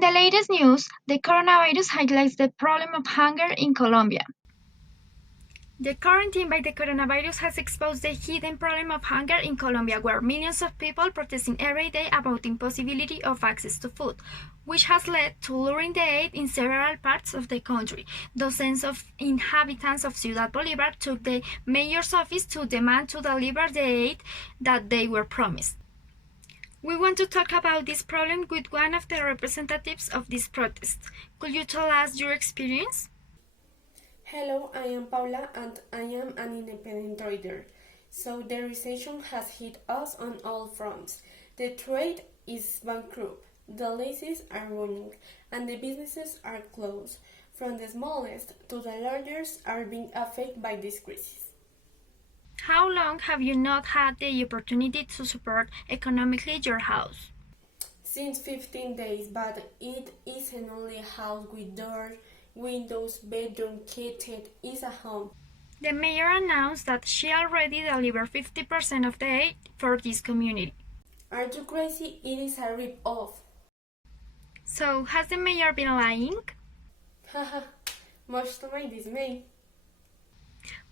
In the latest news, the coronavirus highlights the problem of hunger in Colombia. The quarantine by the coronavirus has exposed the hidden problem of hunger in Colombia, where millions of people protesting every day about the impossibility of access to food, which has led to luring the aid in several parts of the country. Dozens of inhabitants of Ciudad Bolívar took the mayor's office to demand to deliver the aid that they were promised. We want to talk about this problem with one of the representatives of this protest. Could you tell us your experience? Hello, I am Paula and I am an independent trader. So the recession has hit us on all fronts. The trade is bankrupt, the leases are running, and the businesses are closed. From the smallest to the largest are being affected by this crisis. How long have you not had the opportunity to support economically your house? Since 15 days, but it isn't only a house with doors, windows, bedroom, kitchen, it's a home. The mayor announced that she already delivered 50% of the aid for this community. Are you crazy? It is a rip-off. So, has the mayor been lying? Haha, much to my dismay.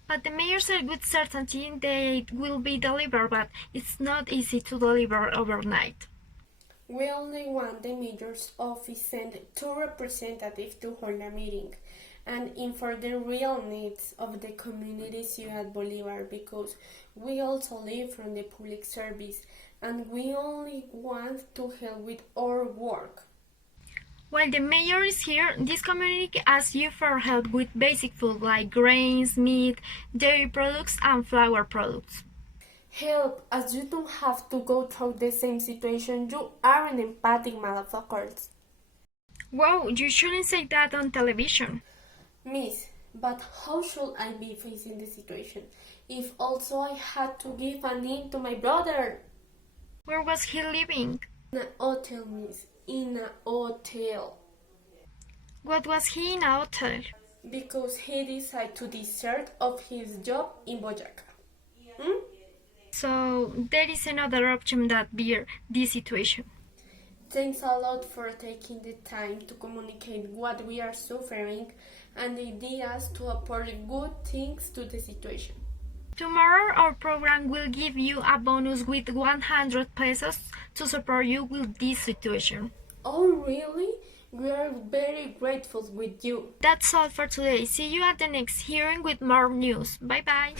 But the mayor said with certainty the aid will be delivered, but it's not easy to deliver overnight. We only want the mayor's office send 2 representatives to hold a meeting and inform the real needs of the community Ciudad Bolívar, because we also live from the public service and we only want to help with our work. While the mayor is here, this community asks you for help with basic food like grains, meat, dairy products, and flour products. Help, as you don't have to go through the same situation. You are an empathic motherfuckers. Whoa, you shouldn't say that on television. Miss, but how should I be facing the situation if also I had to give a name to my brother? Where was he living? In a hotel, miss. In a hotel. What was he in a hotel? Because he decided to desert of his job in Boyacá. So there is another option that bear this situation. Thanks a lot for taking the time to communicate what we are suffering and ideas to apply good things to the situation. Tomorrow our program will give you a bonus with 100 pesos to support you with this situation. Oh really? We are very grateful with you. That's all for today. See you at the next hearing with more news. Bye bye.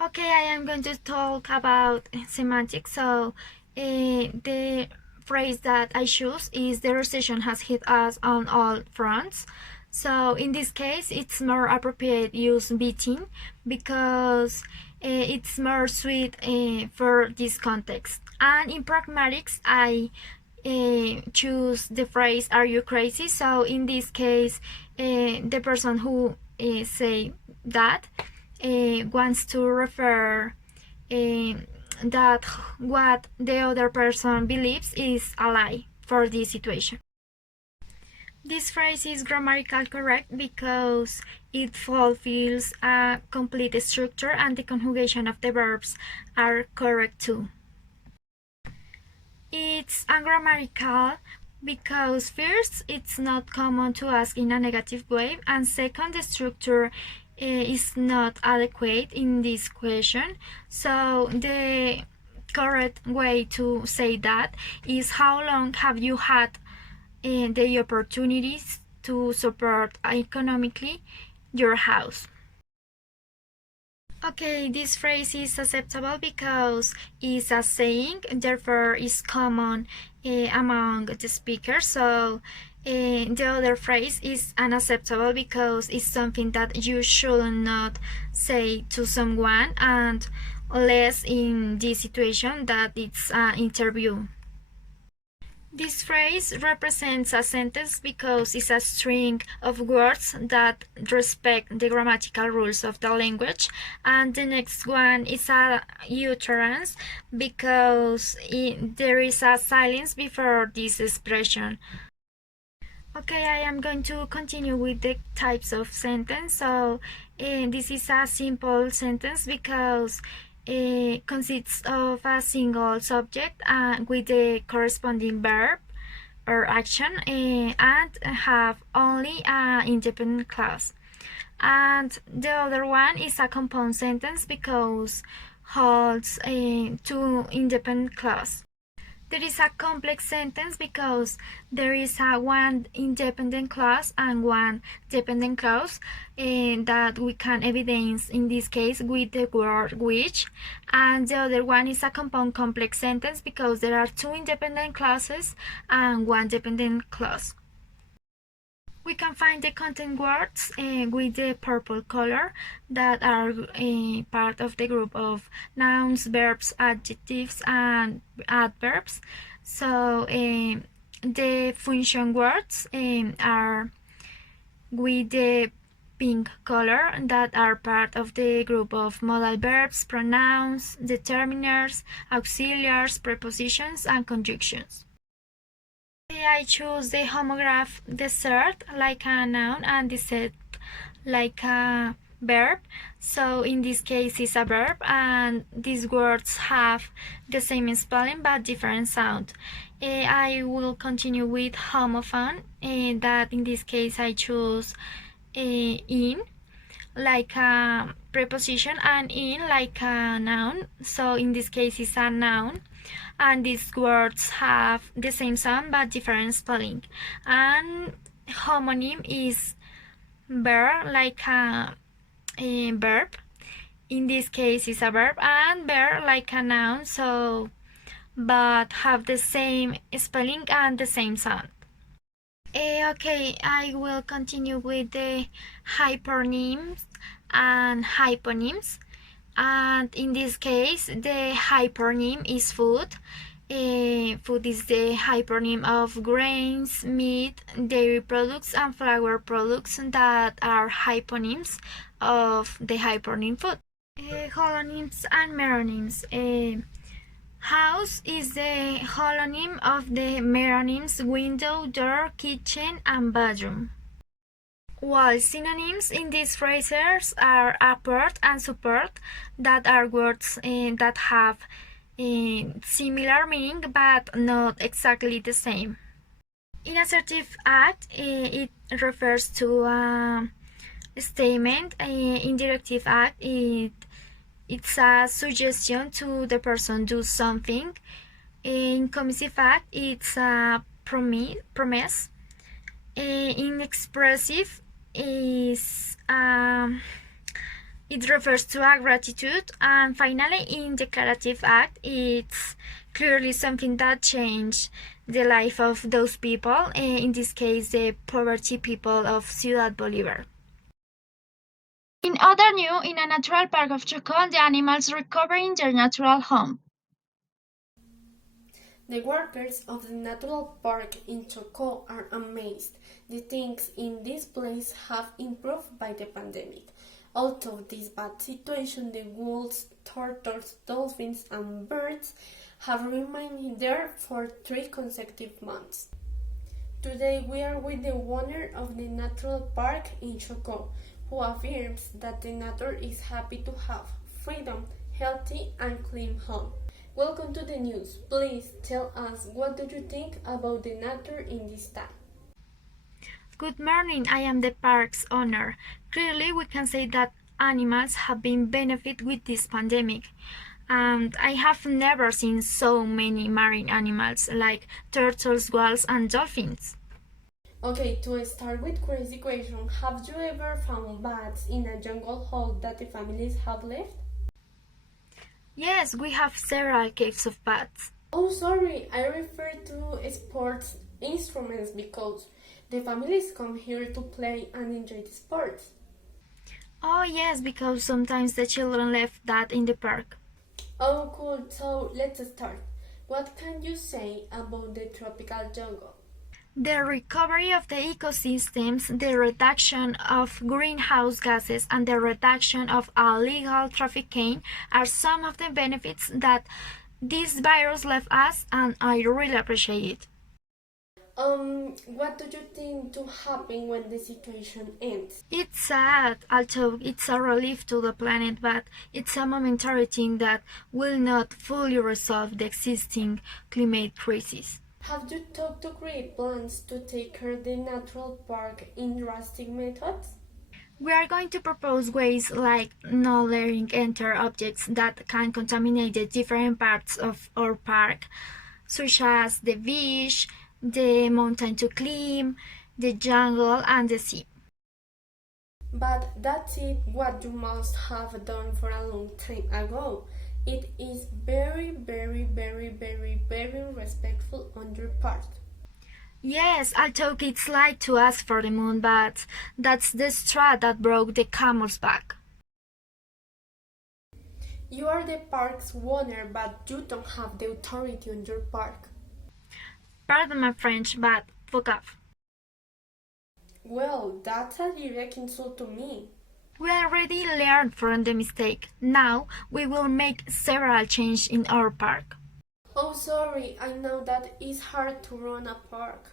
Okay, I am going to talk about semantics. So the phrase that I choose is the recession has hit us on all fronts. So in this case, it's more appropriate use beating because it's more sweet for this context. And in pragmatics, I choose the phrase "Are you crazy?" So in this case, the person who say that wants to refer that what the other person believes is a lie for this situation. This phrase is grammatically correct because it fulfills a complete structure and the conjugation of the verbs are correct too. It's ungrammatical because first, it's not common to ask in a negative way, and second, the structure is not adequate in this question. So the correct way to say that is how long have you had the opportunities to support economically your house. Okay, this phrase is acceptable because it's a saying, therefore is common among the speakers. So the other phrase is unacceptable because it's something that you should not say to someone, and less in this situation that it's an interview. This phrase represents a sentence because it's a string of words that respect the grammatical rules of the language, and the next one is a utterance because there is a silence before this expression. Okay, I am going to continue with the types of sentence. So this is a simple sentence because consists of a single subject with the corresponding verb or action and have only an independent clause. And the other one is a compound sentence because holds two independent clauses. There is a complex sentence because there is a one independent clause and one dependent clause that we can evidence in this case with the word which, and the other one is a compound complex sentence because there are two independent clauses and one dependent clause. We can find the content words with the purple color that are part of the group of nouns, verbs, adjectives, and adverbs. So the function words are with the pink color that are part of the group of modal verbs, pronouns, determiners, auxiliaries, prepositions, and conjunctions. I choose the homograph dessert like a noun and dessert like a verb. So in this case it's a verb and these words have the same spelling but different sound. I will continue with homophone that in this case I choose in like a preposition and in like a noun. So in this case it's a noun and these words have the same sound but different spelling. And homonym is verb like a verb. In this case it's a verb and verb like a noun, so but have the same spelling and the same sound. Okay, I will continue with the hypernyms and hyponyms. And in this case the hypernym is food. Food is the hypernym of grains, meat, dairy products, and flour products that are hyponyms of the hypernym food. Holonyms and meronyms. House is the holonym of the meronyms window, door, kitchen, and bedroom. While synonyms in these phrases are apart and support, that are words that have similar meaning but not exactly the same. In assertive act, it refers to a statement. In directive act, it's a suggestion to the person do something. In commissive act, it's a promise. In expressive is it refers to a gratitude, and finally in declarative act it's clearly something that changed the life of those people, in this case the poverty people of Ciudad Bolivar. In other news, in a natural park of Chocó, the animals recovering their natural home. The workers of the natural park in Chocó are amazed. The things in this place have improved by the pandemic. Out of this bad situation, the wolves, turtles, dolphins, and birds have remained there for 3 consecutive months. Today we are with the owner of the natural park in Chocó, who affirms that the nature is happy to have freedom, healthy, and clean home. Welcome to the news. Please tell us, what do you think about the nature in this time? Good morning, I am the park's owner. Clearly we can say that animals have been benefit with this pandemic. And I have never seen so many marine animals like turtles, whales, and dolphins. Okay, to start with crazy question, have you ever found bats in a jungle hole that the families have left? Yes, we have several caves of bats. Oh, sorry, I refer to sports instruments because the families come here to play and enjoy the sports. Oh yes, because sometimes the children left that in the park. Oh, cool. So let's start. What can you say about the tropical jungle? The recovery of the ecosystems, the reduction of greenhouse gases, and the reduction of illegal trafficking are some of the benefits that this virus left us, and I really appreciate it. What do you think to happen when the situation ends? It's sad, although it's a relief to the planet, but it's a momentary thing that will not fully resolve the existing climate crisis. Have you talked to create plans to take care of the natural park in drastic methods? We are going to propose ways like not letting enter objects that can contaminate the different parts of our park, such as the beach, the mountain to climb, the jungle, and the sea. But that's it what you must have done for a long time ago. It is very, very, very, very, very respectful on your part. Yes, although it's like to ask for the moon, but that's the straw that broke the camel's back. You are the park's owner, but you don't have the authority on your park. Pardon my French, but fuck off. Well, that's a direct insult to me. We already learned from the mistake. Now we will make several changes in our park. Oh, sorry, I know that it's hard to run a park.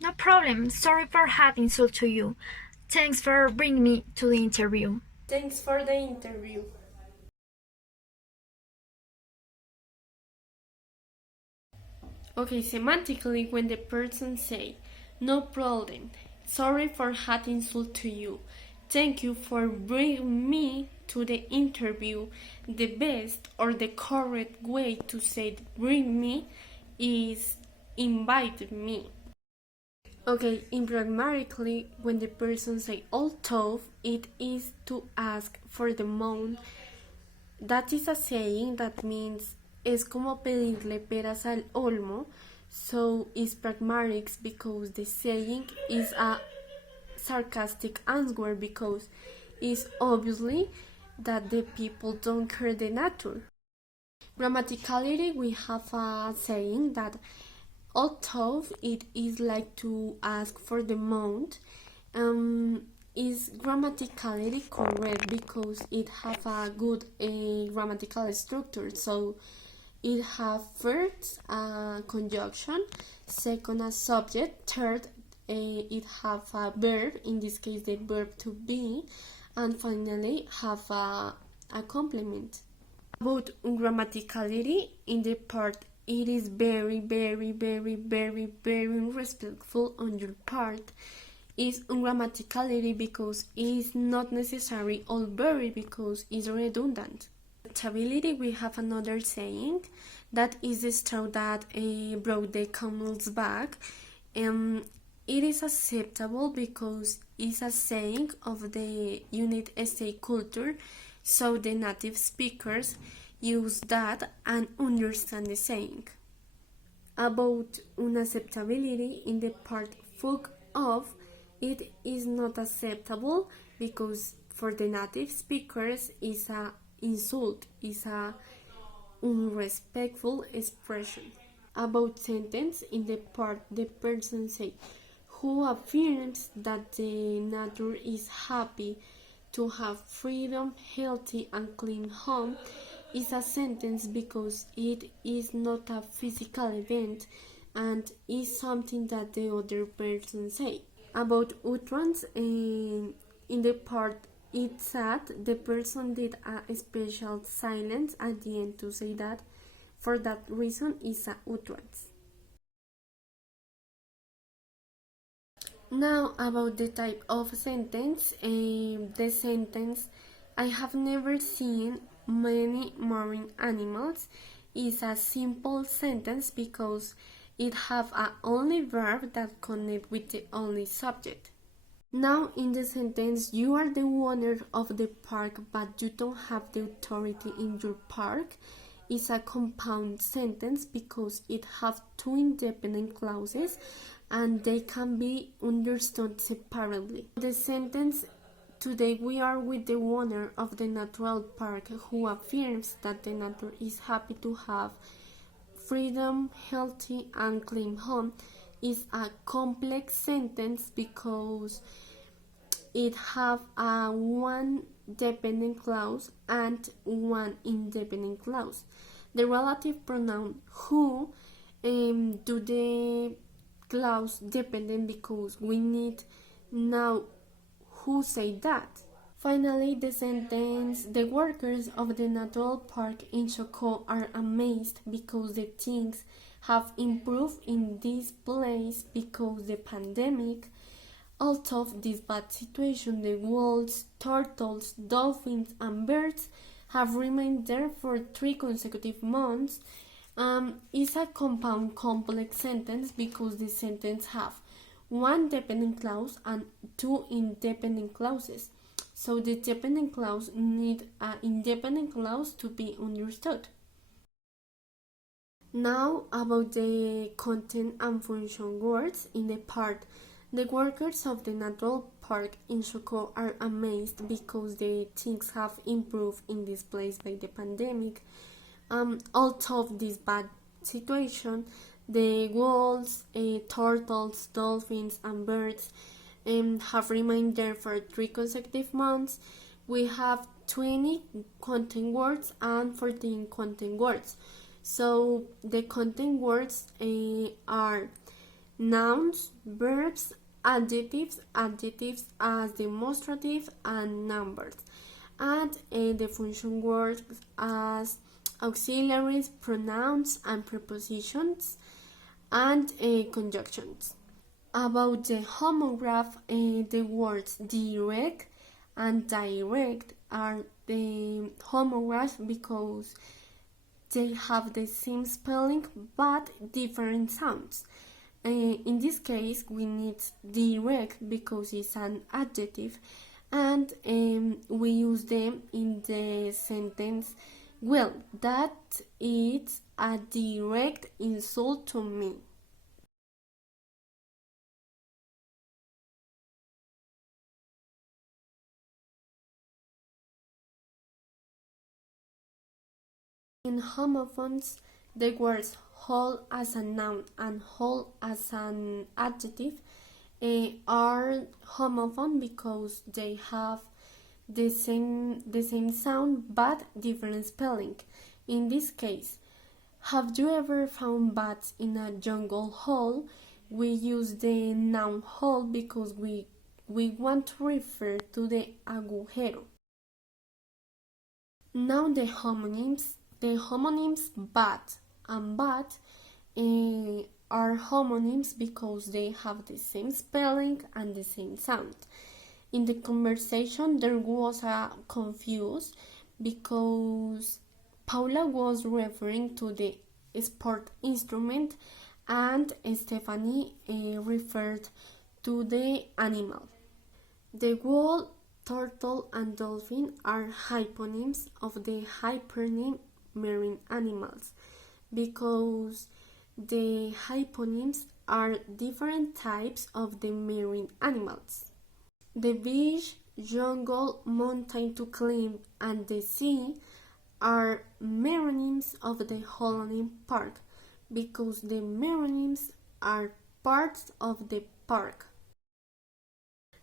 No problem. Sorry for having insult to you. Thanks for bringing me to the interview. Thanks for the interview. Okay, semantically, when the person say, no problem, sorry for having insult to you, thank you for bringing me to the interview, the best or the correct way to say bring me is invite me. Okay, in pragmatically, when the person say all tough, it is to ask for the moon. That is a saying that means es como pedirle peras al olmo, so it's pragmatics because the saying is a sarcastic answer because it's obviously that the people don't care the nature. Grammatically, we have a saying that although it is like to ask for the mount, is grammatically correct because it have a good grammatical structure. So it have first a conjunction, second a subject, third it have a verb, in this case the verb to be, and finally have a complement. About grammaticality, in the part it is very, very, very, very, very respectful on your part. Is grammaticality because it's not necessary, or very because it's redundant. Stability, we have another saying that is the straw that broke the camel's back. It is acceptable because it's a saying of the United States culture, so the native speakers use that and understand the saying. About unacceptability, in the part fuck off, it is not acceptable because for the native speakers is a insult, is a unrespectful expression. About sentence, in the part the person say who affirms that the nature is happy to have freedom, healthy and clean home, is a sentence because it is not a physical event and is something that the other person say. About utterance, in the part it's sad, the person did a special silence at the end to say that. For that reason, is a utterance. Now about the type of sentence, the sentence I have never seen many marine animals is a simple sentence because it have a only verb that connect with the only subject. Now in the sentence, you are the owner of the park but you don't have the authority in your park, is a compound sentence because it have two independent clauses and they can be understood separately. The sentence, today we are with the owner of the natural park who affirms that the nature is happy to have freedom, healthy and clean home, is a complex sentence because it have a one dependent clause and one independent clause. The relative pronoun who do the clause dependent because we need now who say that. Finally, the sentence, the workers of the natural park in Choco are amazed because the things have improved in this place because the pandemic. Out of this bad situation, the wolves, turtles, dolphins, and birds have remained there for 3 consecutive months. It's a compound complex sentence because the sentence have one dependent clause and two independent clauses. So the dependent clause need an independent clause to be understood. Now about the content and function words in the part. The workers of the natural park in Choco are amazed because the things have improved in this place by the pandemic. Out of this bad situation, the wolves, turtles, dolphins, and birds have remained there for 3 consecutive months. We have 20 content words and 14 content words. So the content words are nouns, verbs, adjectives as demonstrative, and numbers, and the function words as auxiliaries, pronouns, and prepositions, and conjunctions. About the homograph, the words direct and direct are the homograph because they have the same spelling but different sounds. In this case, we need direct because it's an adjective, and we use them in the sentence. Well, that is a direct insult to me. In homophones, the words whole as a noun and whole as an adjective are homophone because they have the same sound but different spelling. In this case, have you ever found bats in a jungle hole? We use the noun hole because we want to refer to the agujero. Now the homonyms. The homonyms bat and bat are homonyms because they have the same spelling and the same sound. In the conversation, there was a confuse because Paula was referring to the sport instrument and Estefany referred to the animal. The wall, turtle, and dolphin are hyponyms of the hypernym marine animals because the hyponyms are different types of the marine animals. The beach, jungle, mountain to climb, and the sea are meronyms of the holonym park because the meronyms are parts of the park.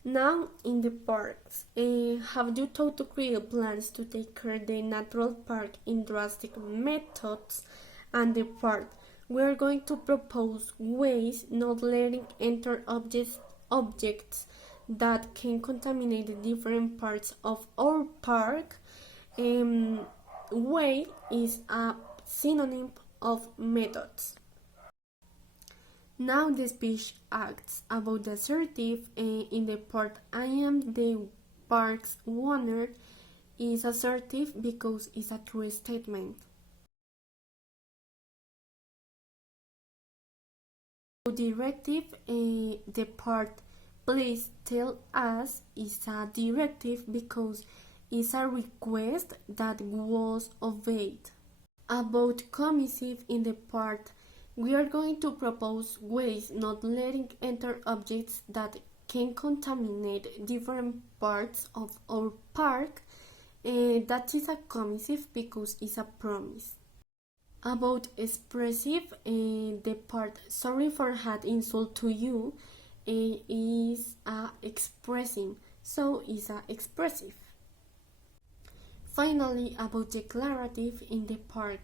Now in the parks, have you thought to create plans to take care the natural park in drastic methods and the park? We are going to propose ways not letting enter objects that can contaminate the different parts of our park. Way is a synonym of methods. Now the speech acts about the assertive in the part I am the park's owner is assertive because it's a true statement. Directive, the part please tell us is a directive because it's a request that was obeyed. About commissive in the part we are going to propose ways not letting enter objects that can contaminate different parts of our park. That is a commissive because it's a promise. About expressive, the part sorry for that insult to you is expressing, so it's a expressive. Finally, about declarative in the part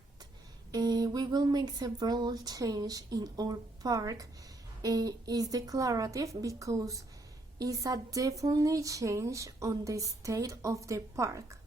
we will make several changes in our park is declarative because it's a definite change on the state of the park.